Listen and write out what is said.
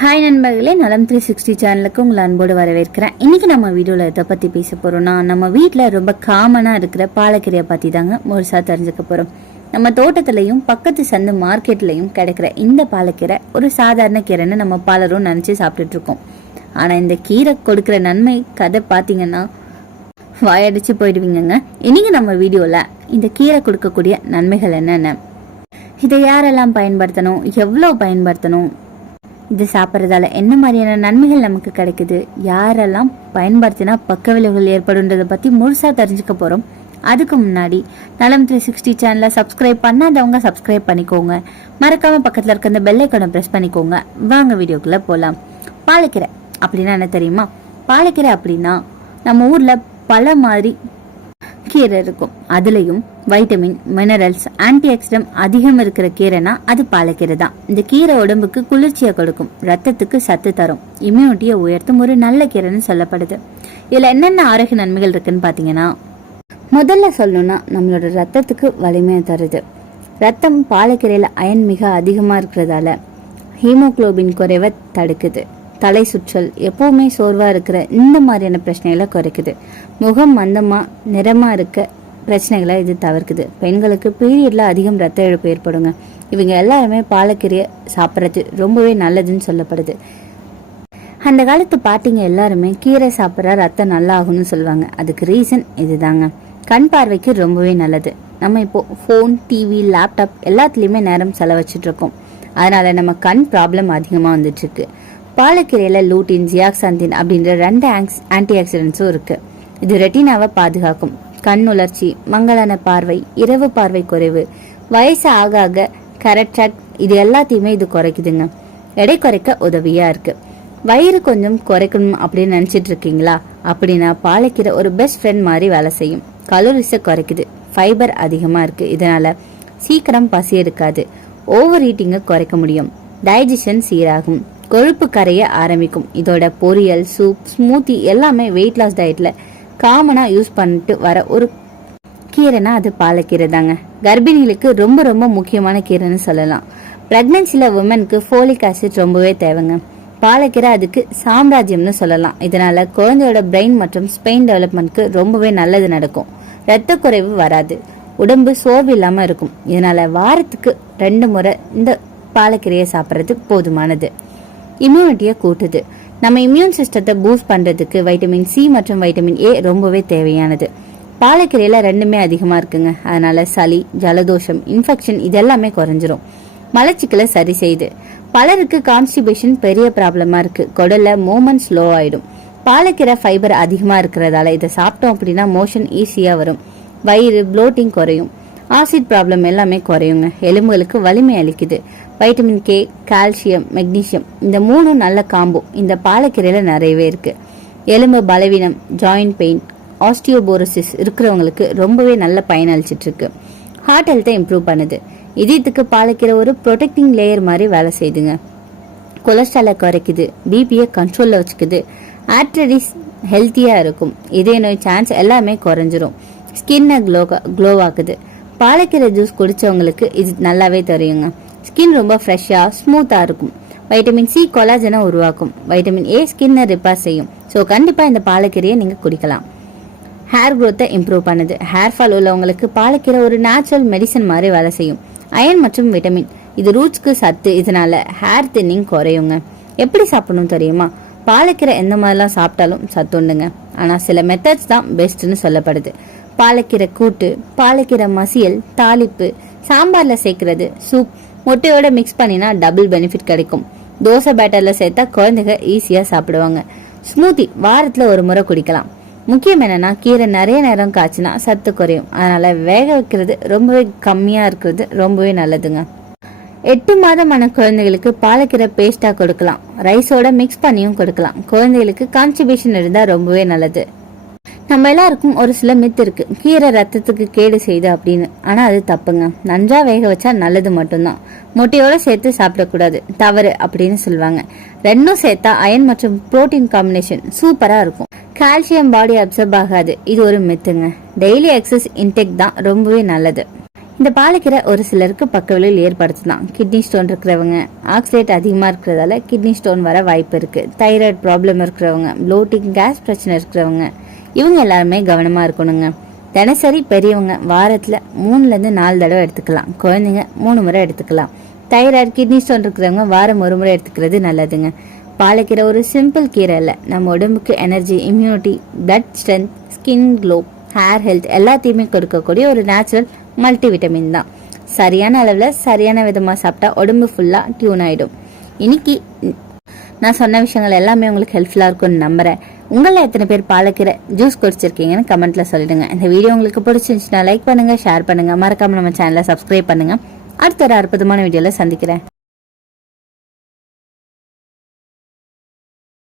Hi நண்பர்களே. நலம் three sixty சேனலுக்கு உங்களை அன்போடு வரவேற்கிறேன். இன்றைக்கி நம்ம வீடியோவில் எதை பற்றி பேச போகிறோம்னா நம்ம வீட்டில் ரொம்ப காமனாக இருக்கிற பாலக்கீரையை பற்றி தாங்க முழுசாக தெரிஞ்சுக்க போகிறோம் நம்ம தோட்டத்துலையும் பக்கத்து சந்து மார்க்கெட்லையும் கிடைக்கிற இந்த பாலக்கீரை ஒரு சாதாரண கீரைன்னு நம்ம பலரும் நினச்சி சாப்பிட்டுட்ருக்கோம் ஆனால் இந்த கீரை கொடுக்குற நன்மை கதை பார்த்தீங்கன்னா வாயடிச்சு போயிடுவீங்கங்க. இன்றைக்கி நம்ம வீடியோவில் இந்த கீரை கொடுக்கக்கூடிய நன்மைகள் என்னென்ன? இதை யாரெல்லாம் பயன்படுத்தணும்? எவ்வளோ பயன்படுத்தணும்? இது சாப்பிட்றதால என்ன மாதிரியான நன்மைகள் நமக்கு கிடைக்குது? யாரெல்லாம் பயன்படுத்தினா பக்க விளைவுகள் ஏற்படுன்றதை பற்றி முழுசாக தெரிஞ்சுக்க போகிறோம் அதுக்கு முன்னாடி நலம் த்ரீ சிக்ஸ்டி சேனலை சப்ஸ்கிரைப் பண்ணாதவங்க சப்ஸ்கிரைப் பண்ணிக்கோங்க. மறக்காம பக்கத்தில் இருக்க அந்த பெல் ப்ரெஸ் பண்ணிக்கோங்க. வாங்க வீடியோக்குள்ளே போகலாம் பாலக்கீரை அப்படின்னா என்ன தெரியுமா? பாலக்கீரை அப்படின்னா நம்ம ஊரில் பல மாதிரி கீரை இருக்கும் அதுலயும் வைட்டமின் மினரல்ஸ் ஆன்டி ஆக்சிடென்ட் அதிகம் இருக்கிற கீரைனா அது பாலக்கீரை தான் இந்த கீரை உடம்புக்கு குளிர்ச்சியை கொடுக்கும் ரத்தத்துக்கு சத்து தரும் இம்யூனிட்டியை உயர்த்தும் ஒரு நல்ல கீரைன்னு சொல்லப்படுது. இதுல என்னென்ன ஆரோக்கிய நன்மைகள் இருக்குன்னு பாத்தீங்கன்னா முதல்ல சொல்லணும்னா நம்மளோட ரத்தத்துக்கு வலிமையை தருது. ரத்தம் பாலக்கீரையில அயன் மிக அதிகமா இருக்கிறதால ஹீமோகுளோபின் குறைவை தடுக்குது. தலை சுற்றல் எப்பவுமே சோர்வா இருக்கிற இந்த மாதிரியான பிரச்சனைகளை குறைக்குது. முகம் மந்தமா நிறமா இருக்க பிரச்சனைகளை இது தவிர்க்குது. பெண்களுக்கு பீரியட்ல அதிகம் ரத்த இழப்பு ஏற்படுங்க. இவங்க எல்லாருமே பாலக்கீரையை சாப்பிட்றது ரொம்பவே நல்லதுன்னு சொல்லப்படுது. அந்த காலத்து பாட்டிங்க எல்லாருமே கீரை சாப்பிட்ற ரத்தம் நல்லா ஆகும்னு சொல்லுவாங்க. அதுக்கு ரீசன் இதுதாங்க. கண் பார்வைக்கு ரொம்பவே நல்லது. நம்ம இப்போ ஃபோன் டிவி லேப்டாப் எல்லாத்துலேயுமே நேரம் செலவச்சிட்டு இருக்கோம். அதனால நம்ம கண் ப்ராப்ளம் அதிகமாக வந்துட்டு இருக்கு. பாலக்கீரையில் லூட்டின் ஜியாக்சாந்தின் அப்படின்ற ரெண்டு ஆங்ஸ் ஆன்டி ஆக்சிடென்ட்ஸும் இருக்குது இது ரெட்டினாவை பாதுகாக்கும். கண் உலர்ச்சி மங்களான பார்வை இரவு பார்வை குறைவு வயசு ஆக ஆக கரெக்டாக இது எல்லாத்தையுமே இது குறைக்குதுங்க. எடை குறைக்க உதவியாக இருக்குது வயிறு கொஞ்சம் குறைக்கணும் அப்படின்னு நினச்சிட்டு இருக்கீங்களா? அப்படின்னா பாலக்கீரை ஒரு பெஸ்ட் ஃப்ரெண்ட் மாதிரி வேலை செய்யும். கலோரிஸை குறைக்குது. ஃபைபர் அதிகமாக இருக்குது இதனால் சீக்கிரம் பசி எடுக்காது. ஓவர் ஈட்டிங்கை குறைக்க முடியும். டைஜஷன் சீராகும். கொழுப்பு கரைய ஆரம்பிக்கும். இதோட பொரியல் சூப் ஸ்மூத்தி எல்லாமே வெயிட் லாஸ் டயட்ல காமனா யூஸ் பண்ணிட்டு வர ஒரு கீரைனா அது பாலக்கீரை தாங்க. கர்ப்பிணிகளுக்கு ரொம்ப ரொம்ப முக்கியமான கீரைன்னு சொல்லலாம். ப்ரெக்னென்சியில் உமனுக்கு ஃபோலிக் ஆசிட் ரொம்பவே தேவைங்க. பாலக்கீரை அதுக்கு சாம்ராஜ்யம்னு சொல்லலாம். இதனால குழந்தையோட பிரெயின் மற்றும் ஸ்பெயின் டெவலப்மெண்ட்க்கு ரொம்பவே நல்லது நடக்கும். இரத்த குறைவு வராது. உடம்பு சோர்வு இல்லாமல் இருக்கும். இதனால வாரத்துக்கு ரெண்டு முறை இந்த பாலக்கீரையை சாப்பிட்றது போதுமானது. இம்யூனிட்டியை கூட்டுது. நம்ம இம்யூன் சிஸ்டத்தை பூஸ்ட் பண்ணுறதுக்கு வைட்டமின் சி மற்றும் வைட்டமின் ஏ ரொம்பவே தேவையானது. பாலைக்கீரையில் ரெண்டுமே அதிகமாக இருக்குங்க. அதனால சளி ஜலதோஷம் இன்ஃபெக்ஷன் இதெல்லாமே குறைஞ்சிரும். மலச்சிக்கலை சரி செய்யுது. பலருக்கு கான்ஸ்டிபேஷன் பெரிய ப்ராப்ளமாக இருக்குது குடலில் மூமெண்ட் ஸ்லோ ஆகிடும் பாலக்கீரை ஃபைபர் அதிகமாக இருக்கிறதால இதை சாப்பிட்டோம் அப்படின்னா மோஷன் ஈஸியாக வரும். வயிறு ப்ளோட்டிங் குறையும். ஆசிட் ப்ராப்ளம் எல்லாமே குறையுங்க. எலும்புகளுக்கு வலிமை அளிக்குது. வைட்டமின் கே கால்சியம் மெக்னீசியம் இந்த மூணும் நல்ல காம்போ இந்த பாலக்கீரையில் நிறையவே இருக்குது எலும்பு பலவீனம் ஜாயிண்ட் பெயின் ஆஸ்டியோபோரோசிஸ் இருக்கிறவங்களுக்கு ரொம்பவே நல்ல பயன் இருக்கு. ஹார்ட் ஹெல்த்தை இம்ப்ரூவ் பண்ணுது. இதயத்துக்கு பாலக்கீரை ஒரு ப்ரொடெக்டிங் லேயர் மாதிரி வேலை செய்யுதுங்க கொலஸ்ட்ராலை குறைக்குது பிபியை கண்ட்ரோலில் வச்சுக்குது. ஆர்டரிஸ் ஹெல்த்தியாக இருக்கும். இதய நோய் சான்ஸ் எல்லாமே குறைஞ்சிரும். ஸ்கின்னை க்ளோ க்ளோவாக்குது பாலக்கீரை ஜூஸ் குடிச்சவங்களுக்கு இது நல்லாவே தெரியுங்க. ஸ்கின் ரொம்ப ஃப்ரெஷ்ஷாக ஸ்மூத்தாக இருக்கும். வைட்டமின் சி கொலாஜனை உருவாக்கும். வைட்டமின் ஏ ஸ்கின்னை ரிப்பேர் செய்யும். ஸோ கண்டிப்பாக இந்த பாலக்கீரையை நீங்கள் குடிக்கலாம். ஹேர் க்ரோத்தை இம்ப்ரூவ் பண்ணுது. ஹேர் ஃபால் உள்ளவங்களுக்கு பாலக்கீரை ஒரு நேச்சுரல் மெடிசன் மாதிரி வேலை செய்யும். அயன் மற்றும் விட்டமின் இது ரூட்ஸ்க்கு சத்து. இதனால ஹேர் தின்னிங் குறையுங்க. எப்படி சாப்பிடணும் தெரியுமா? பாலக்கீரை எந்த மாதிரிலாம் சாப்பிட்டாலும் சத்துண்டுங்க ஆனால் சில மெத்தட்ஸ் தான் பெஸ்ட்னு சொல்லப்படுது. பாலக்கீரை கூட்டு பாலக்கீரை மசியல் தாளிப்பு சாம்பாரில் சேர்க்கறது சூப் முட்டையோட மிக்ஸ் பண்ணினா டபுள் பெனிஃபிட் கிடைக்கும். தோசை பேட்டரில் சேர்த்தா குழந்தைங்க ஈஸியாக சாப்பிடுவாங்க. ஸ்மூத்தி வாரத்தில் ஒரு முறை குடிக்கலாம். முக்கியம் என்னன்னா கீரை நிறைய நேரம் காய்ச்சினா சத்து குறையும். அதனால் வேக வைக்கிறது ரொம்பவே கம்மியாக இருக்கிறது ரொம்பவே நல்லதுங்க. எட்டு மாதமான குழந்தைகளுக்கு பாலக்கீரை பேஸ்ட்டாக கொடுக்கலாம். ரைஸோட மிக்ஸ் பண்ணியும் கொடுக்கலாம். குழந்தைகளுக்கு கான்ஸ்டிபேஷன் இருந்தால் ரொம்பவே நல்லது. நம்ம எல்லாருக்கும் ஒரு சில மித்து இருக்கு. கீரை ரத்தத்துக்கு கேடு செய்யுது அப்படின்னு. ஆனா அது தப்புங்க. நன்றா வேக வச்சா நல்லது மட்டும்தான். முட்டையோட சேர்த்து சாப்பிடக்கூடாது. தவறு அப்படின்னு சொல்லுவாங்க. ரெண்டும் சேர்த்தா அயன் மற்றும் புரோட்டீன் காம்பினேஷன் சூப்பரா இருக்கும். கால்சியம் பாடி அப்சர்ப் ஆகாது. இது ஒரு மித்துங்க டெய்லி எக்ஸஸ் இன்டேக் தான் ரொம்பவே நல்லது. இந்த பாலக்கீரை ஒரு சிலருக்கு பக்க விளைவில் ஏற்படுத்தலாம் கிட்னி ஸ்டோன் இருக்கிறவங்க ஆக்சிடேட் அதிகமாக இருக்கிறதால கிட்னி ஸ்டோன் வர வாய்ப்பு இருக்குது தைராய்டு ப்ராப்ளம் இருக்கிறவங்க ப்ளோட்டிங் கேஸ் பிரச்சனை இருக்கிறவங்க இவங்க எல்லாருமே கவனமாக இருக்கணுங்க. தினசரி பெரியவங்க வாரத்தில் மூணுலேருந்து நாலு தடவை எடுத்துக்கலாம். குழந்தைங்க மூணு முறை எடுத்துக்கலாம். தைராய்டு கிட்னி ஸ்டோன் இருக்கிறவங்க வாரம் ஒரு முறை எடுத்துக்கிறது நல்லதுங்க. பாலக்கீரை ஒரு சிம்பிள் கீரை இல்லை. நம்ம உடம்புக்கு energy immunity blood strength skin glow hair health எல்லாத்தையுமே கொடுக்கக்கூடிய ஒரு நேச்சுரல் மல்டி விட்டமின் தான். சரியான அளவில் சரியான விதமாக சாப்பிட்டா உடம்பு ஃபுல்லாக டியூன் ஆகிடும் இன்னைக்கு நான் சொன்ன விஷயங்கள் எல்லாமே உங்களுக்கு ஹெல்ப்ஃபுல்லாக இருக்கும்னு நம்புகிறேன் உங்களில் எத்தனை பேர் பாலக்கீரை ஜூஸ் குடிச்சிருக்கீங்கன்னு கமெண்ட்ல சொல்லிடுங்க. இந்த வீடியோ உங்களுக்கு பிடிச்சிருந்துச்சுன்னா லைக் பண்ணுங்க ஷேர் பண்ணுங்க. மறக்காம நம்ம சேனலை சப்ஸ்கிரைப் பண்ணுங்க. அடுத்த ஒரு அற்புதமான வீடியோவில் சந்திக்கிறேன்.